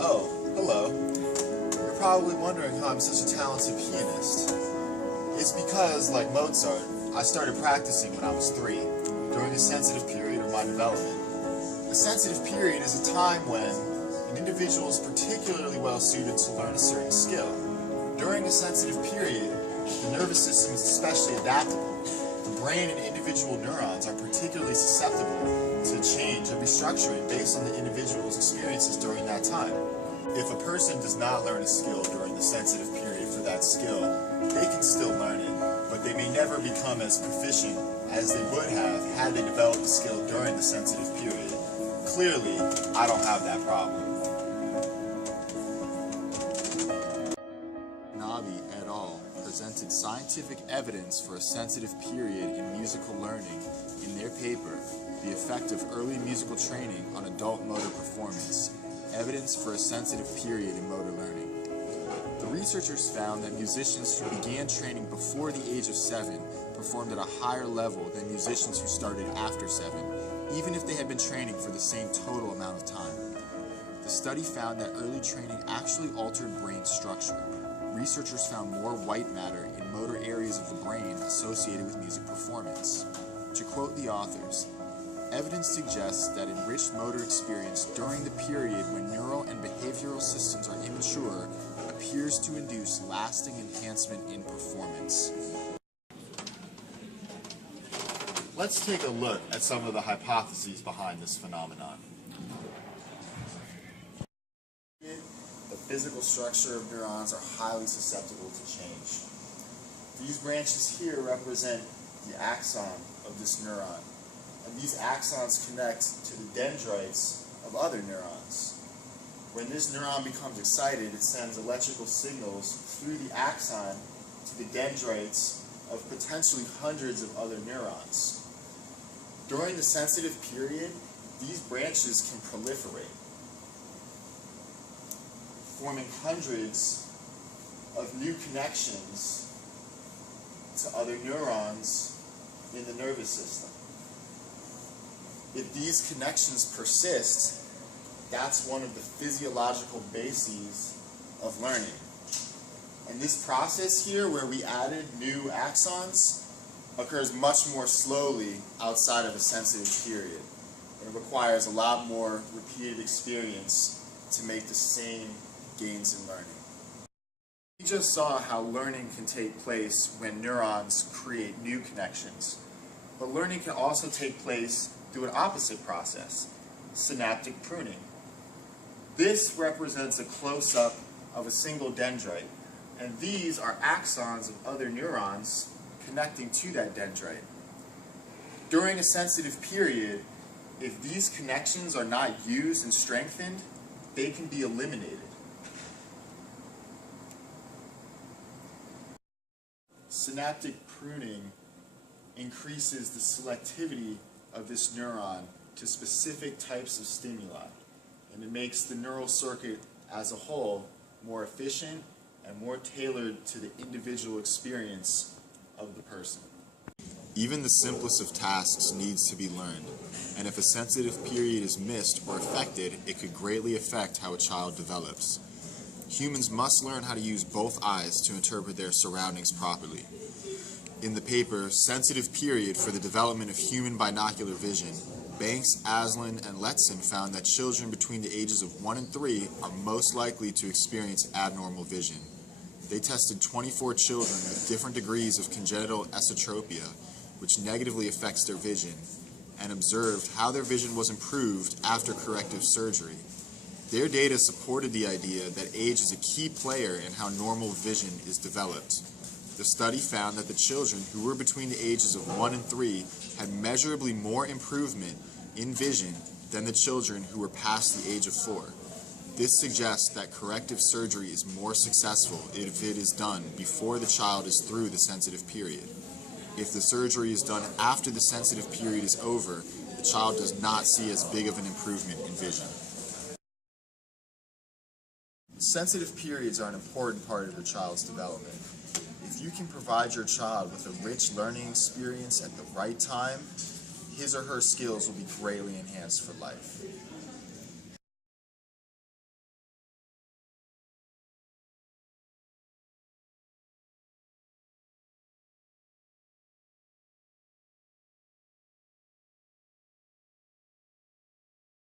Oh, hello. You're probably wondering how I'm such a talented pianist. It's because, like Mozart, I started practicing when I was 3, during a sensitive period of my development. A sensitive period is a time when an individual is particularly well suited to learn a certain skill. During a sensitive period, the nervous system is especially adaptable. The brain and individual neurons are particularly susceptible to change and restructuring based on the individual's experiences during that time. If a person does not learn a skill during the sensitive period for that skill, they can still learn it, but they may never become as proficient as they would have had they developed the skill during the sensitive period. Clearly, I don't have that problem. Nabi et al. Presented scientific evidence for a sensitive period in musical learning in their paper, The Effect of Early Musical Training on Adult Motor Performance, Evidence for a Sensitive Period in Motor Learning. The researchers found that musicians who began training before the age of 7 performed at a higher level than musicians who started after 7, even if they had been training for the same total amount of time. The study found that early training actually altered brain structure. Researchers found more white matter in motor areas of the brain associated with music performance. To quote the authors, evidence suggests that enriched motor experience during the period when neural and behavioral systems are immature appears to induce lasting enhancement in performance. Let's take a look at some of the hypotheses behind this phenomenon. The physical structure of neurons are highly susceptible to change. These branches here represent the axon of this neuron, and these axons connect to the dendrites of other neurons. When this neuron becomes excited, it sends electrical signals through the axon to the dendrites of potentially hundreds of other neurons. During the sensitive period, these branches can proliferate, forming hundreds of new connections to other neurons in the nervous system. If these connections persist, that's one of the physiological bases of learning. And this process here, where we added new axons, occurs much more slowly outside of a sensitive period. It requires a lot more repeated experience to make the same gains in learning. We just saw how learning can take place when neurons create new connections. But learning can also take place through an opposite process, synaptic pruning. This represents a close-up of a single dendrite, and these are axons of other neurons connecting to that dendrite. During a sensitive period, if these connections are not used and strengthened, they can be eliminated. Synaptic pruning increases the selectivity of this neuron to specific types of stimuli, and it makes the neural circuit as a whole more efficient and more tailored to the individual experience of the person. Even the simplest of tasks needs to be learned, and if a sensitive period is missed or affected, it could greatly affect how a child develops. Humans must learn how to use both eyes to interpret their surroundings properly. In the paper, Sensitive Period for the Development of Human Binocular Vision, Banks, Aslan, and Letson found that children between the ages of 1 and 3 are most likely to experience abnormal vision. They tested 24 children with different degrees of congenital esotropia, which negatively affects their vision, and observed how their vision was improved after corrective surgery. Their data supported the idea that age is a key player in how normal vision is developed. The study found that the children who were between the ages of 1 and 3 had measurably more improvement in vision than the children who were past the age of 4. This suggests that corrective surgery is more successful if it is done before the child is through the sensitive period. If the surgery is done after the sensitive period is over, the child does not see as big of an improvement in vision. Sensitive periods are an important part of a child's development. If you can provide your child with a rich learning experience at the right time, his or her skills will be greatly enhanced for life.